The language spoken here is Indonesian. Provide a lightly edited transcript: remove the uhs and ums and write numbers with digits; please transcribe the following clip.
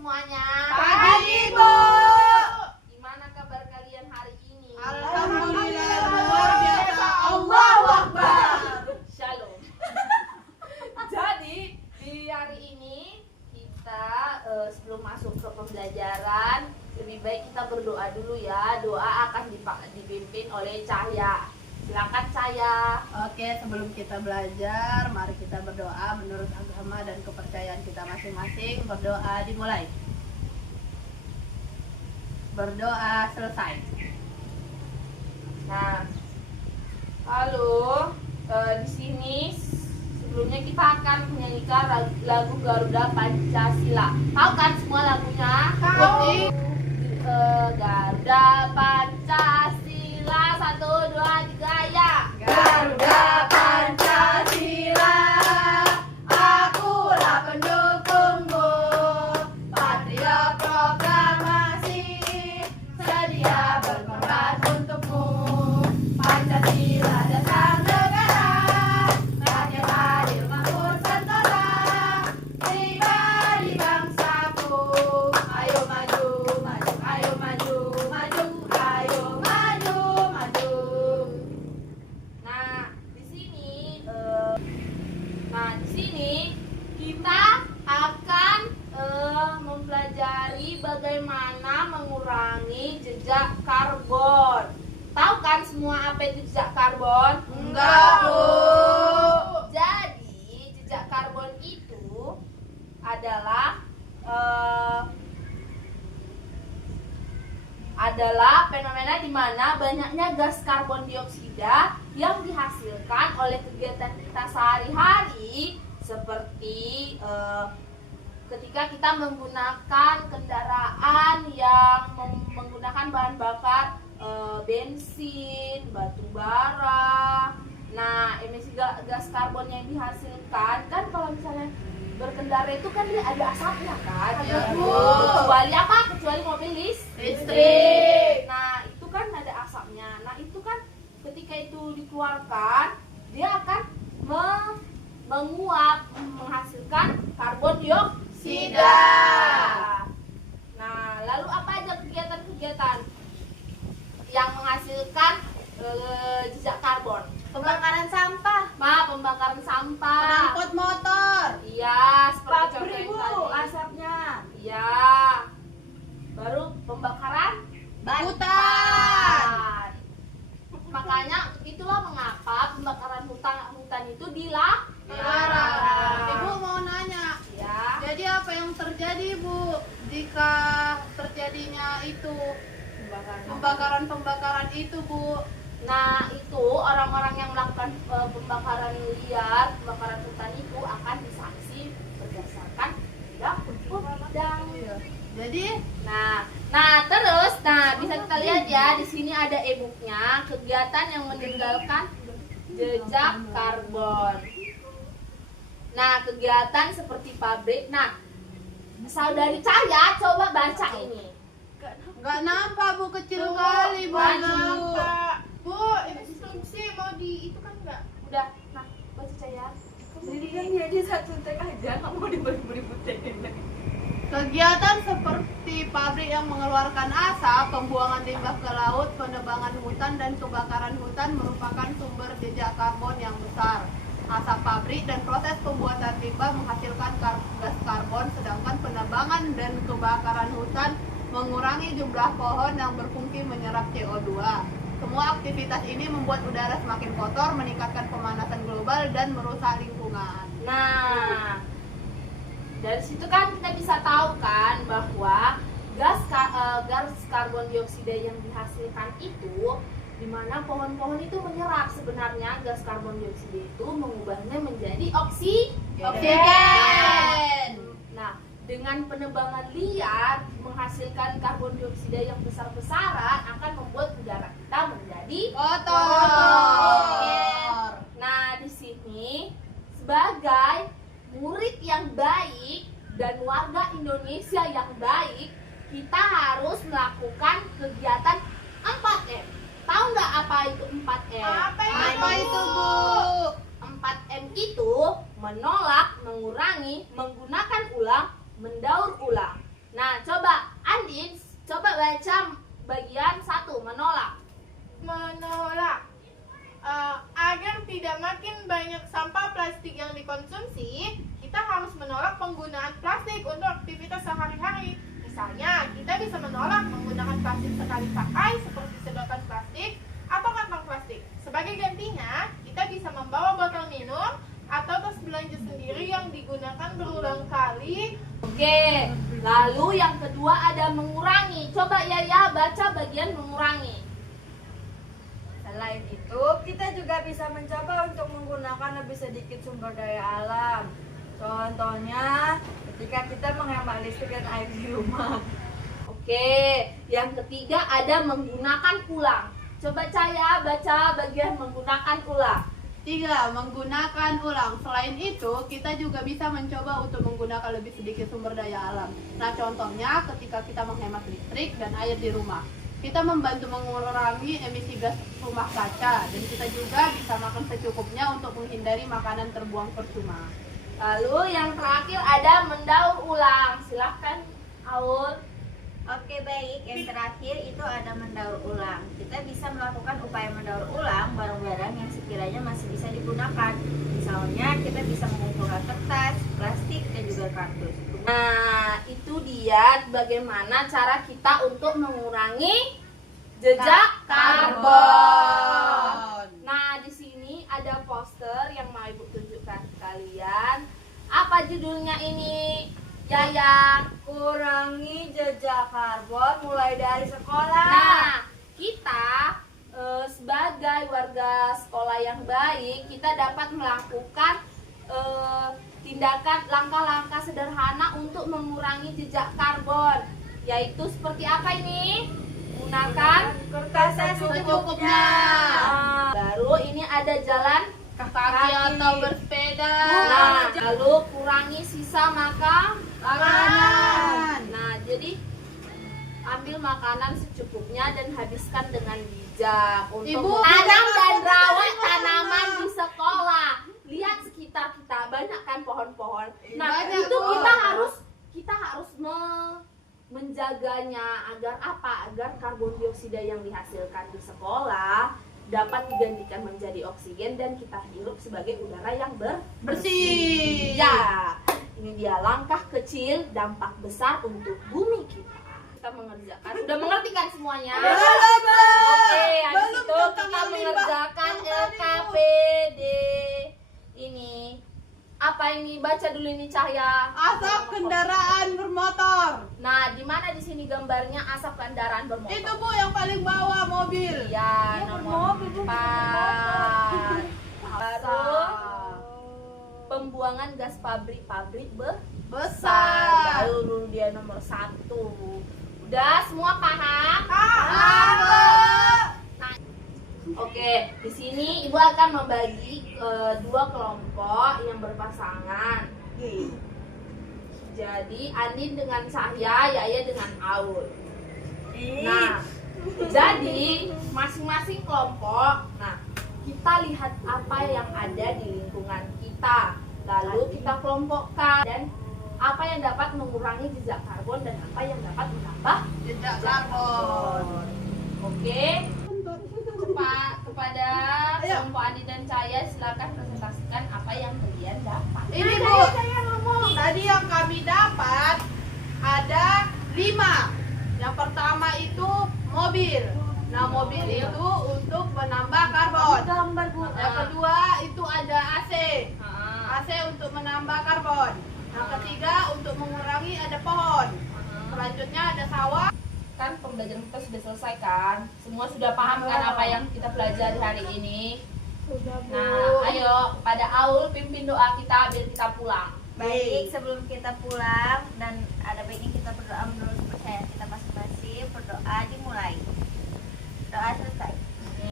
semuanya. Pagi, Bu. Gimana kabar kalian hari ini? Alhamdulillah luar biasa. Allahu Akbar. Shalom. Jadi di hari ini kita sebelum masuk ke pembelajaran lebih baik kita berdoa dulu ya. Doa akan dipimpin oleh Cahya. Silakan Cahya. Oke, sebelum kita belajar, mari kita berdoa menurut agama dan kepercayaan kita masing-masing. Berdoa dimulai. Berdoa selesai. Nah, halo. Di sini sebelumnya kita akan menyanyikan lagu Garuda Pancasila. Tahu kan semua lagunya? Tahu. Garuda Pancasila 1, 2, 3 ya. Garuda Pancasila, akulah pendukungmu. Patriot proklamasi, sedia berkorban untukmu. Pancasila dasar negara, rakyat adil makmur sentara, pribadi bangsaku. Ayo maju, maju, ayo maju, maju, ayo maju, maju. Nah, di sini kita akan mempelajari bagaimana mengurangi jejak karbon. Tahu kan semua apa itu jejak karbon? Enggak, Bu. Jadi, jejak karbon itu adalah fenomena di mana banyaknya gas karbon dioksida yang dihasilkan oleh kegiatan kita sehari-hari, seperti ketika kita menggunakan kendaraan yang menggunakan bahan bakar bensin, batu bara. Nah, emisi gas karbon yang dihasilkan kan kalau misalnya berkendara itu kan dia ada asapnya kan? Iya, Bu. Kecuali apa? Kecuali mobil Listrik. Nah, itu kan ada asapnya. Nah, itu kan ketika itu dikeluarkan, dia akan menguap, menghasilkan karbon dioksida. Nah, lalu apa aja kegiatan-kegiatan yang menghasilkan jejak karbon? Pembakaran sampah, Pembakaran sampah. pengangkut motor, Iya, seperti contoh pabrik, yang Bu, tadi. asapnya, Iya. Baru pembakaran hutan. Makanya itulah mengapa pembakaran hutan itu dilarang. Ibu mau nanya, Ya. jadi apa yang terjadi, Bu, jika terjadinya itu pembakaran itu, Bu? Nah, itu orang-orang yang melakukan pembakaran liar, pembakaran hutan itu akan disanksi berdasarkan undang-undang. Jadi Terus bisa kita lihat ya, di sini ada e-booknya, kegiatan yang meninggalkan jejak karbon. Nah, kegiatan seperti pabrik. Nah, saudari Cahya coba baca ini. nggak nampak, Bu, kecil kali, Bu. Nggak nampak. Bu, instruksi mau di itu kan enggak? Udah, nah, baca Cahya. Jadi kan dia satu tek aja, nggak mau diberi tekin. Kegiatan seperti pabrik yang mengeluarkan asap, pembuangan limbah ke laut, penebangan hutan, dan kebakaran hutan merupakan sumber jejak karbon yang besar. Asap pabrik dan proses pembuatan limbah menghasilkan gas karbon, sedangkan penebangan dan kebakaran hutan mengurangi jumlah pohon yang berfungsi menyerap CO2. Semua aktivitas ini membuat udara semakin kotor, meningkatkan pemanasan global, dan merusak lingkungan. Nah, dari situ kan kita bisa tahu kan bahwa gas karbon dioksida yang dihasilkan itu, di mana pohon-pohon itu menyerap sebenarnya gas karbon dioksida itu, mengubahnya menjadi oksigen. Nah, dengan penebangan liar menghasilkan karbon dioksida yang besar-besaran akan membuat udara kita menjadi kotor. Nah, di sini sebagai murid yang baik dan warga Indonesia yang baik, kita harus melakukan kegiatan 4M. Tahu nggak apa itu 4M? Apa itu, Bu? 4M itu menolak, mengurangi, menggunakan ulang, mendaur ulang. Coba baca bagian 1, menolak. Menolak. Agar tidak makin banyak sampah plastik yang dikonsumsi, kita harus menolak penggunaan plastik untuk aktivitas sehari-hari. Misalnya, kita bisa menolak menggunakan plastik sekali pakai seperti sedotan plastik atau kantong plastik. Sebagai gantinya, kita bisa membawa botol minum atau tas belanja sendiri yang digunakan berulang kali. Oke, lalu yang kedua ada mengurangi. Coba Yaya baca bagian mengurangi. Selain itu, kita juga bisa mencoba untuk menggunakan lebih sedikit sumber daya alam. Contohnya, ketika kita menghemat listrik dan air di rumah. Oke, yang ketiga ada menggunakan ulang. Coba Caya baca bagian menggunakan ulang. 3. Menggunakan ulang. Selain itu, kita juga bisa mencoba untuk menggunakan lebih sedikit sumber daya alam. Nah, contohnya ketika kita menghemat listrik dan air di rumah, kita membantu mengurangi emisi gas rumah kaca, dan kita juga bisa makan secukupnya untuk menghindari makanan terbuang percuma. Lalu yang terakhir ada mendaur ulang. Silahkan Aul. Oke, baik. Yang terakhir itu ada mendaur ulang. Kita bisa melakukan upaya mendaur ulang barang-barang yang sekiranya masih bisa digunakan. Misalnya, kita bisa mengumpulkan kertas, plastik, dan juga kardus. Nah, itu dia bagaimana cara kita untuk mengurangi jejak karbon. Nah, di sini ada poster yang mau Ibu tunjukkan ke kalian. Apa judulnya ini? Yaya. Kurangi jejak karbon mulai dari sekolah. Nah, kita sebagai warga sekolah yang baik, kita dapat melakukan tindakan langkah-langkah sederhana untuk mengurangi jejak karbon, yaitu seperti apa ini? Gunakan kertas secukupnya. Baru ini ada jalan Kaki atau bersepeda. Nah, lalu kurangi sisa makanan. Nah, jadi ambil makanan secukupnya dan habiskan dengan bijak untuk Ibu, tanam dan rawat tanaman di sekolah. Lihat sekitar kita, banyak kan pohon-pohon. Nah, Banyak, itu Bu. kita harus menjaganya agar apa? Agar karbon dioksida yang dihasilkan di sekolah dapat digantikan menjadi oksigen dan kita hirup sebagai udara yang Bersih. Ya, ini dia langkah kecil dampak besar untuk bumi kita. Kita mengerjakan, udah mengerti kan semuanya? Oke, habis itu kita mengerjakan LKPD ini. Apa ini? Baca dulu ini Cahya. Asap kendaraan bermotor. Nah, di mana di sini gambarnya asap kendaraan bermotor? Itu Bu yang paling bawah, mobil. Iya, nomor 4. Baru pembuangan gas pabrik besar. Baru dia nomor 1. Udah semua paham? Nah, oke, di sini Ibu akan membagi 2 kelompok yang berpasangan. Jadi Andin dengan Cahya, Yaya dengan Aul. Nah, jadi masing-masing kelompok. Nah, kita lihat apa yang ada di lingkungan kita. Lalu kita kelompokkan dan apa yang dapat mengurangi jejak karbon dan apa yang dapat menambah Jejak karbon. Oke. Cepat kepada kelompok Andi dan Cahya, silakan presentasikan apa yang kalian dapat. Ini Bu, tadi yang kami dapat ada 5. Yang pertama itu mobil. Nah, mobil itu untuk menambah karbon. Yang kedua itu ada AC. AC untuk menambah karbon. Yang ketiga untuk mengurangi ada pohon. Selanjutnya ada sawah. Kan pembelajaran kita sudah selesai kan? Semua sudah paham kan apa yang kita pelajari hari ini? Sudah, Bu. Nah, ayo pada Aul pimpin doa kita biar kita pulang. Baik, sebelum kita pulang dan ada baiknya kita berdoa menurut percayaan kita masing-masing. Berdoa dimulai. Doa